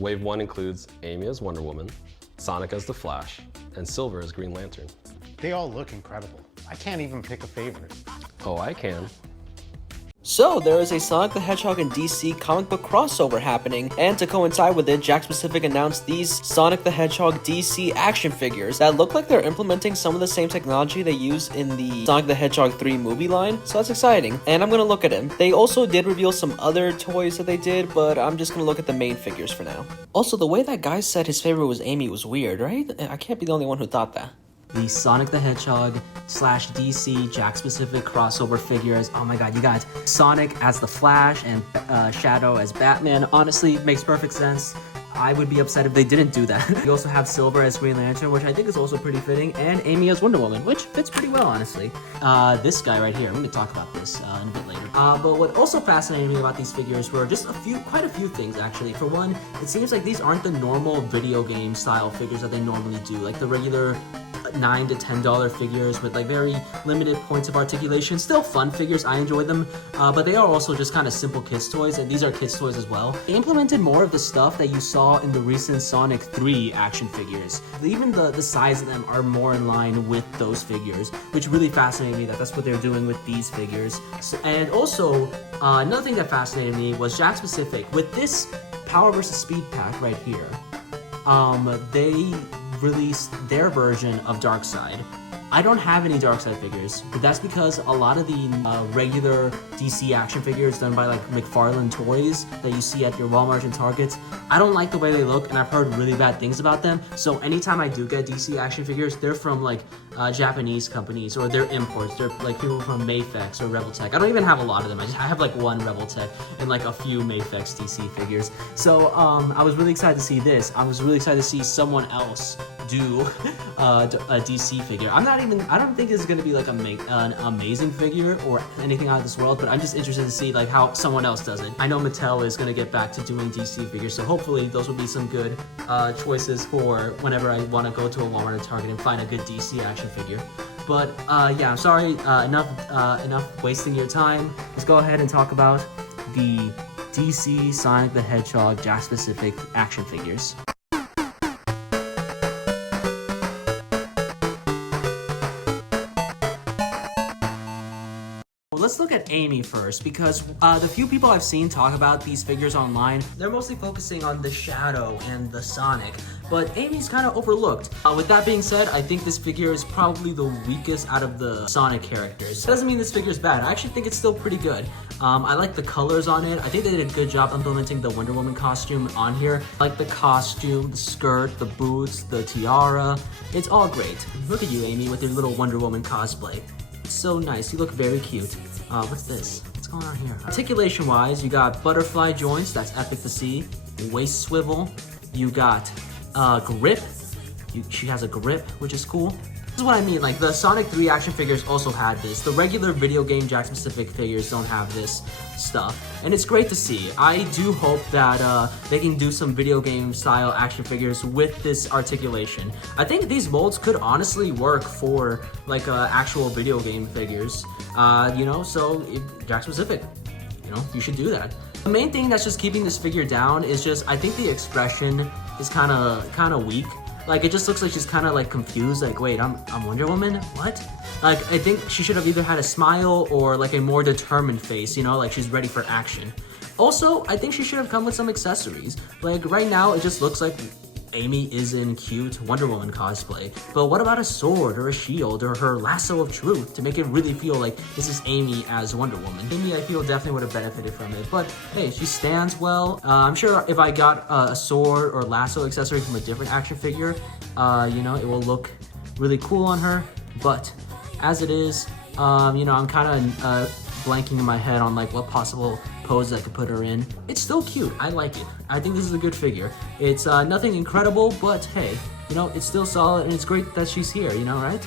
Wave 1 includes Amy as Wonder Woman, Sonic as the Flash, and Silver as Green Lantern. They all look incredible. I can't even pick a favorite. Oh, I can. So, there is a Sonic the Hedgehog and DC comic book crossover happening, and to coincide with it, Jakks Pacific announced these Sonic the Hedgehog DC action figures that look like they're implementing some of the same technology they use in the Sonic the Hedgehog 3 movie line, so that's exciting, and I'm gonna look at them. They also did reveal some other toys that they did, but I'm just gonna look at the main figures for now. Also, the way that guy said his favorite was Amy was weird, right? I can't be the only one who thought that. The Sonic the Hedgehog / DC Jakks Pacific crossover figures. Oh my god, you got Sonic as the Flash and Shadow as Batman. Honestly, makes perfect sense. I would be upset if they didn't do that. You also have Silver as Green Lantern, which I think is also pretty fitting, and Amy as Wonder Woman, which fits pretty well, honestly. This guy right here, I'm going to talk about this in a bit later. But what also fascinated me about these figures were just quite a few things, actually. For one, it seems like these aren't the normal video game style figures that they normally do, like the regular $9 to $10 figures with like very limited points of articulation. Still fun figures, I enjoy them, but they are also just kind of simple kids toys, and these are kids toys as well. They implemented more of the stuff that you saw in the recent Sonic 3 action figures. Even the size of them are more in line with those figures, which really fascinated me that that's what they're doing with these figures. And also, another thing that fascinated me was Jakks Pacific. With this Power vs. Speed pack right here, they released their version of Darkseid. I don't have any Darkseid figures, but that's because a lot of the regular DC action figures done by like McFarlane Toys that you see at your Walmart and Targets, I don't like the way they look, and I've heard really bad things about them. So anytime I do get DC action figures, they're from like Japanese companies, or they're imports. They're like people from Mayfex or Rebel Tech. I don't even have a lot of them. I have like one Rebel Tech and like a few Mayfex DC figures. So I was really excited to see this. I was really excited to see someone else do a DC figure. I don't think it's gonna be like an amazing figure or anything out of this world, but I'm just interested to see like how someone else does it. I know Mattel is gonna get back to doing DC figures, so hopefully those will be some good choices for whenever I want to go to a Walmart or Target and find a good DC action figure. But yeah, I'm sorry, enough wasting your time. Let's go ahead and talk about the DC Sonic the Hedgehog Jakks Pacific action figures. Let's look at Amy first, because the few people I've seen talk about these figures online, they're mostly focusing on the Shadow and the Sonic, but Amy's kind of overlooked. With that being said, I think this figure is probably the weakest out of the Sonic characters. Doesn't mean this figure is bad. I actually think it's still pretty good. I like the colors on it. I think they did a good job implementing the Wonder Woman costume on here. I like the costume, the skirt, the boots, the tiara. It's all great. Look at you, Amy, with your little Wonder Woman cosplay. So nice. You look very cute. What's this? What's going on here? Articulation wise, you got butterfly joints. That's epic to see. Waist swivel. You got grip. She has a grip, which is cool. This is what I mean. Like the Sonic 3 action figures also had this. The regular video game Jakks Pacific figures don't have this stuff, and it's great to see. I do hope that they can do some video game style action figures with this articulation. I think these molds could honestly work for like actual video game figures. You know, so Jakks Pacific, you know, you should do that. The main thing that's just keeping this figure down is just, I think the expression is kind of weak. Like, it just looks like she's kind of like confused, like, wait, I'm Wonder Woman? What? Like, I think she should have either had a smile or like a more determined face, you know, like she's ready for action. Also, I think she should have come with some accessories. Like, right now, it just looks like Amy is in cute Wonder Woman cosplay. But what about a sword or a shield or her lasso of truth to make it really feel like this is Amy as Wonder Woman? Amy, I feel, definitely would have benefited from it. But hey, she stands well. I'm sure if I got a sword or lasso accessory from a different action figure, you know, it will look really cool on her. But as it is, you know, I'm kind of blanking in my head on like what possible pose I could put her in. It's still cute. I like it. I think this is a good figure. It's nothing incredible, but hey, you know, it's still solid, and it's great that she's here, you know, right?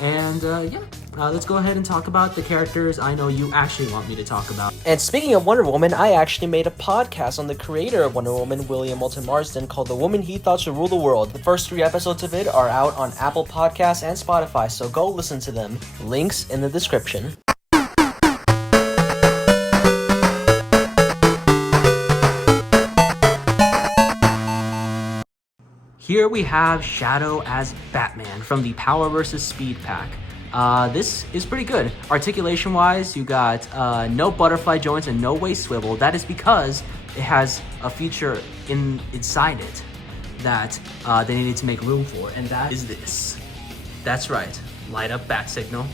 And yeah, let's go ahead and talk about the characters I know you actually want me to talk about. And speaking of Wonder Woman, I actually made a podcast on the creator of Wonder Woman, William Moulton Marsden, called The Woman He Thought Should Rule the World. The first 3 episodes of it are out on Apple Podcasts and Spotify, so go listen to them. Links in the description. Here we have Shadow as Batman from the Power vs. Speed pack. This is pretty good. Articulation-wise, you got no butterfly joints and no waist swivel. That is because it has a feature inside it that they needed to make room for, and that is this. That's right, light up bat signal.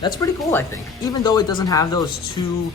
That's pretty cool, I think. Even though it doesn't have those two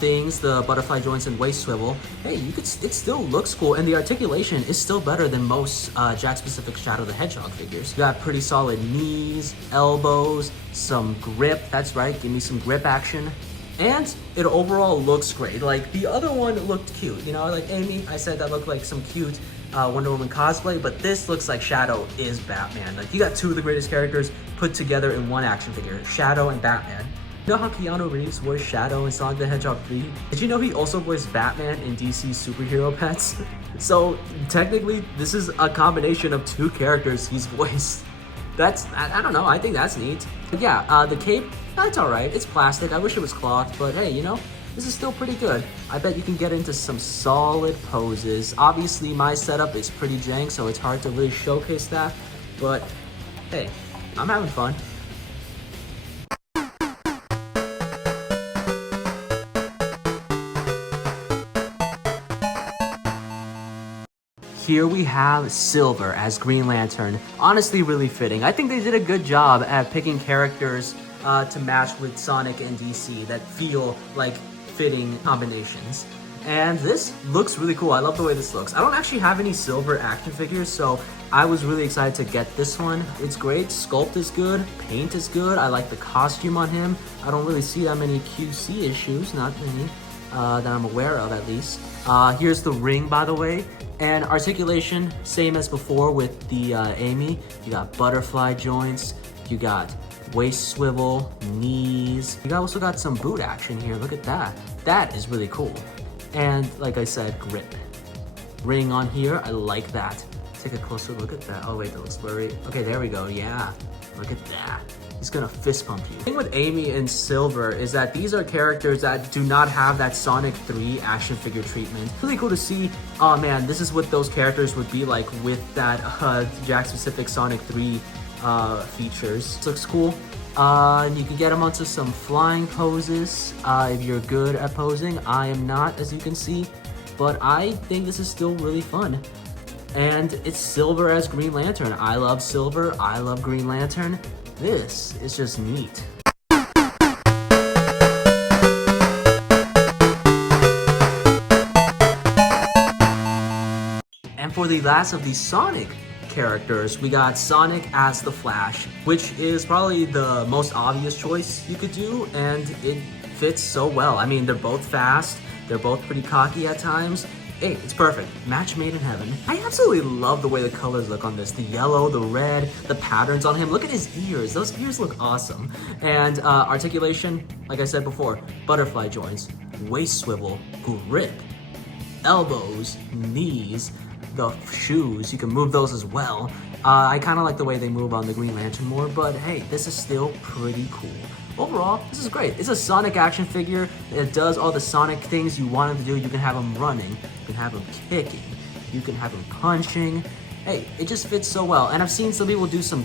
things, the butterfly joints and waist swivel, hey, it still looks cool, and the articulation is still better than most Jakks-specific Shadow the Hedgehog figures. You got pretty solid knees, elbows, some grip. That's right, give me some grip action. And it overall looks great. Like, the other one looked cute, you know, like Amy, I said that looked like some cute Wonder Woman cosplay, but this looks like Shadow is Batman. Like, you got two of the greatest characters put together in one action figure, Shadow and Batman. You know how Keanu Reeves voiced Shadow in Sonic the Hedgehog 3? Did you know he also voiced Batman in DC's superhero pets? So technically, this is a combination of two characters he's voiced. I don't know, I think that's neat. But yeah, the cape, that's alright. It's plastic, I wish it was cloth, but hey, you know, this is still pretty good. I bet you can get into some solid poses. Obviously, my setup is pretty jank, so it's hard to really showcase that, but hey, I'm having fun. Here we have Silver as Green Lantern. Honestly, really fitting. I think they did a good job at picking characters to match with Sonic and DC that feel like fitting combinations. And this looks really cool. I love the way this looks. I don't actually have any Silver action figures, so I was really excited to get this one. It's great. Sculpt is good. Paint is good. I like the costume on him. I don't really see that many QC issues. Not many that I'm aware of, at least. Here's the ring, by the way. And articulation, same as before with the Amy. You got butterfly joints, you got waist swivel, knees. You also got some boot action here, look at that. That is really cool. And like I said, grip. Ring on here, I like that. Take a closer look at that. Oh wait, that looks blurry. Okay, there we go, yeah. Look at that. He's gonna fist pump you. The thing with Amy and Silver is that these are characters that do not have that Sonic 3 action figure treatment. Really cool to see, oh man, this is what those characters would be like with that Jakks-specific Sonic 3 features. This looks cool. And you can get them onto some flying poses if you're good at posing. I am not, as you can see, but I think this is still really fun. And it's Silver as Green Lantern. I love Silver, I love Green Lantern. This is just neat. And for the last of the Sonic characters, we got Sonic as the Flash, which is probably the most obvious choice you could do, and it fits so well. I mean, they're both fast, they're both pretty cocky at times. Hey, it's perfect. Match made in heaven. I absolutely love the way the colors look on this. The yellow, the red, the patterns on him. Look at his ears. Those ears look awesome. And articulation, like I said before, butterfly joints, waist swivel, grip, elbows, knees, the shoes. You can move those as well. I kind of like the way they move on the Green Lantern more, but hey, this is still pretty cool. Overall, this is great. It's a Sonic action figure. It does all the Sonic things you want him to do. You can have him running, you can have him kicking, you can have him punching. Hey, it just fits so well. And I've seen some people do some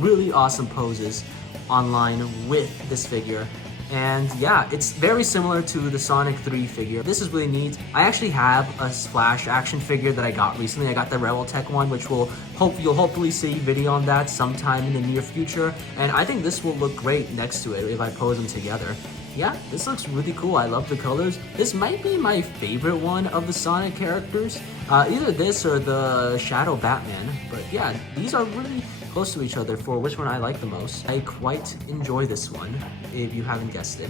really awesome poses online with this figure. And yeah, it's very similar to the Sonic 3 figure. This is really neat. I actually have a Flash action figure that I got recently. I got the Rebel Tech one, which you'll hopefully see a video on that sometime in the near future. And I think this will look great next to it if I pose them together. Yeah, this looks really cool. I love the colors. This might be my favorite one of the Sonic characters. Either this or the Shadow Batman. But yeah, these are really close to each other for which one I like the most. I quite enjoy this one, if you haven't guessed it.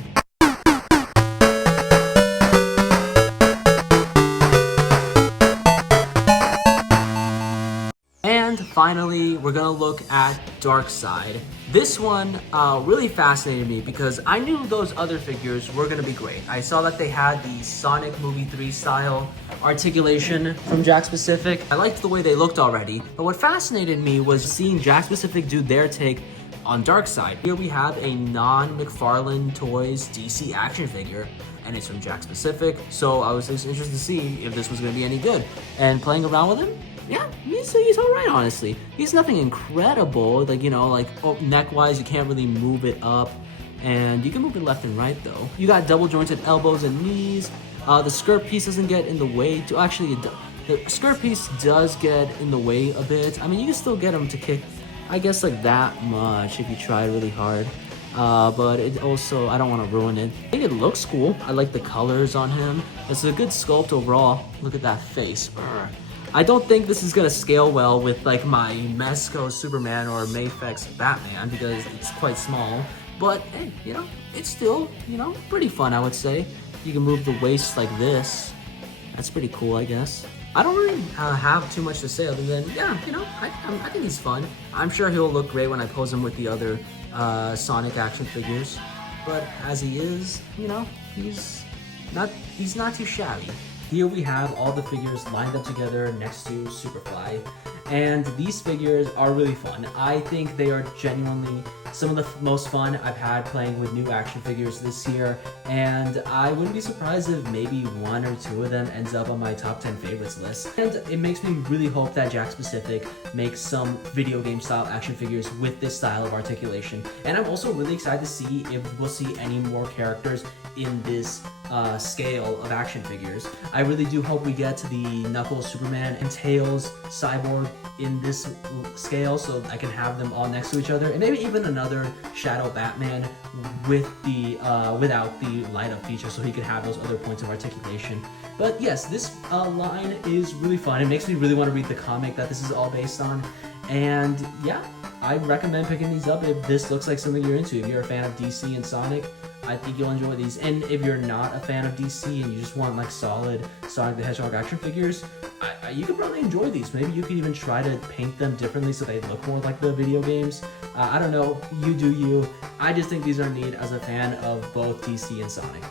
And finally, we're gonna look at Darkseid. This one really fascinated me because I knew those other figures were gonna be great. I saw that they had the Sonic Movie 3 style articulation from Jakks-specific. I liked the way they looked already, but what fascinated me was seeing Jakks-specific do their take on Darkseid. Here we have a non-McFarlane Toys DC action figure, and it's from Jakks-specific, so I was just interested to see if this was gonna be any good. And playing around with him, yeah, he's alright, honestly. He's nothing incredible, like, you know, like, neck-wise, you can't really move it up, and you can move it left and right, though. You got double jointed elbows and knees. The skirt piece doesn't get in the way, actually, the skirt piece does get in the way a bit. I mean, you can still get him to kick, I guess, like, that much if you try really hard. But it also, I don't want to ruin it. I think it looks cool. I like the colors on him. It's a good sculpt overall. Look at that face. Brr. I don't think this is gonna scale well with like my Mesco Superman or Mayfex Batman because it's quite small. But hey, you know, it's still, you know, pretty fun, I would say. You can move the waist like this. That's pretty cool, I guess. I don't really have too much to say other than, yeah, you know, I think he's fun. I'm sure he'll look great when I pose him with the other Sonic action figures. But as he is, you know, he's not too shabby. Here we have all the figures lined up together next to Superfly, and these figures are really fun. I think they are genuinely some of the most fun I've had playing with new action figures this year, and I wouldn't be surprised if maybe 1 or 2 of them ends up on my top 10 favorites list. And it makes me really hope that Jakks Pacific makes some video game style action figures with this style of articulation. And I'm also really excited to see if we'll see any more characters in this scale of action figures. I really do hope we get to the Knuckles Superman and Tails Cyborg in this scale so I can have them all next to each other, and maybe even another Shadow Batman with the without the light up feature so he could have those other points of articulation. But yes, this line is really fun. It makes me really want to read the comic that this is all based on, and yeah, I recommend picking these up if this looks like something you're into. If you're a fan of DC and Sonic, I think you'll enjoy these. And if you're not a fan of DC and you just want like solid Sonic the Hedgehog action figures, you could probably enjoy these. Maybe you could even try to paint them differently so they look more like the video games. I don't know, you do you. I just think these are neat as a fan of both DC and Sonic.